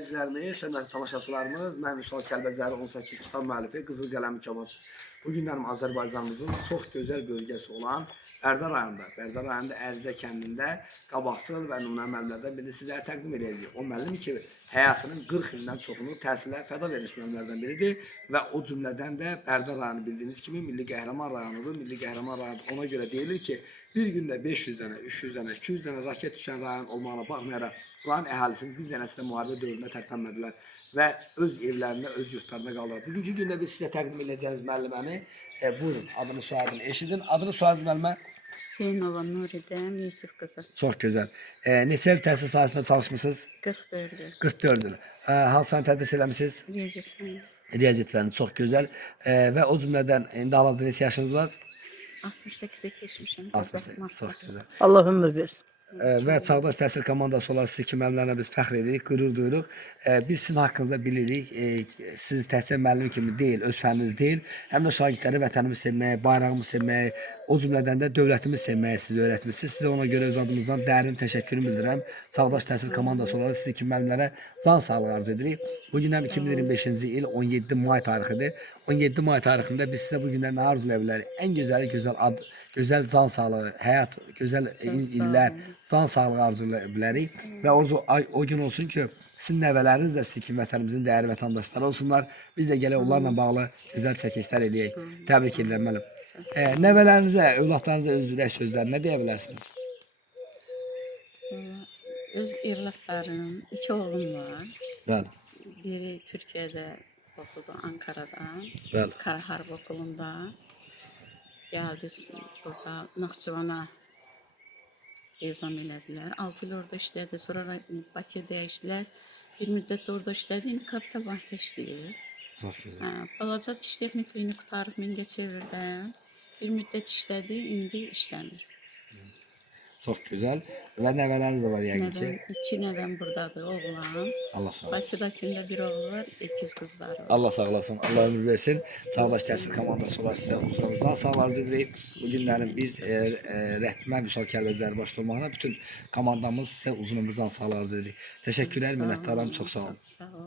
İzləyicilərimiz, hörmətli tamaşaçılarımız, mən Vüsal Kəlbəcəri 18 kitab müəllifi Qızıl Qələmi Kamal. Bu günlərim Azərbaycanımızın çox gözəl bölgəsi olan Bərdə rayonunda Ərizə kəndində qabaqcıl və nümunə müəllimlərdən birini sizlərə təqdim edəcəyik. O müəllim ki, həyatının 40 ildən çoxunu təhsilə fəda vermiş müəllimlərdən biridir və o cümlədən də Bərdə rayonu bildiyiniz kimi milli qəhrəman rayonudur. Milli qəhrəman rayonu ona görə deyilir ki, bir gündə 500 dənə, 300 dənə, 200 dənə raket düşən rayon olmağına baxmayaraq, buranın əhalisinin bir dənəsi də müharibə dövründə tərpənmədilər və öz evlərində, öz yurtlarında qaldılar. Bugünkü gündə biz sizə təqdim edəcəyimiz müəlliməni, buyurun, adını soyadını eşidin. Adını soyadını müəllimə? Hüseynova Nuridəm Yusuf qızı. Çox gözəl. Neçə il təhsil sahəsində çalışmısınız? 44 il. 44 il. Hansı fəni tədris eləmisiniz? Riyaziyyat fəni. Riyaziyyat fəni, çox gözəl. Və o cümlədən indi hal-hazırda neçə yaşınız var? 68'e keçmişəm. 68, çox gözəl. Allah ömür versin. Və Çağdaş Təhsil komandası olaraq sizi kimi müəllimlərlə biz fəxr edirik, qürur duyuruq. Biz sizin haqqınızda bilirik, siz təhsil müəllimi kimi deyil, öz fənniniz deyil, həm də şagirdləri vətənimizi sevməyi, bayrağımızı sevməyi, o cümlədən də dövlətimizi sevməyi siz öyrətmişsiniz. Sizə ona görə öz adımızdan dərin təşəkkürümü bildirirəm. Çağdaş Təhsil komandası olaraq sizi kimi müəllimlərə can sağlığı arzu edirik. Bugün həm 2025-ci il 17 may tarixidir. 17 may tarixində biz sizə bu gündən nə arzulaya bilərik? Ən gözəli, gözəl ad, gözəl can sağlığı, həyat, gözəl illər, can sağlığı arzulaya bilərik və o gün olsun ki, sizin nəvələriniz də sizin kimi vətənimizin dəyərli vətəndaşları olsunlar. Biz də gələk onlarla bağlı gözəl çəkilişlər eləyək. Təbrik edirəm müəllim. Nəvələrinizə, övladlarınıza öz ürək sözləri nə deyə bilərsiniz? Öz evlatlarım, 2 oğlum var. Bəli. Biri Türkiyədə oxudu, Ankara'da. Bəli. Karaharp okulunda. Gəldi burada Naxçıvana ezam elədilər. 6 il orada işlədi, sonra Bakıya dəyişdilər. Bir müddət orada işlədi, indi Kapital Bankda işləyir. Çox gözəl. Balaca diş texnikliyini qutarıb Mingəçevirdə. Bir müddət işlədi, indi işləmir. Çox gözəl. Və nəvələriniz də var yəqin ki. 2 nəvəm buradadır, oğlan. Allah sağ olsun. Bakıdakında bir oğlu var, 2 qızları var. Allah sağ olasın, Allah ömür versin. Çağdaş Təhsil komandası olaraq sizə huzurumuzdan sağlar edirik. Bu günlərin biz rəhbər Vüsal Kəlbəcəri başda olmaqla bütün komandamız sizə uzun ömür can sağlar edirik. Təşəkkürlər, minnətdaram, çox sağ olun. Sağ olun.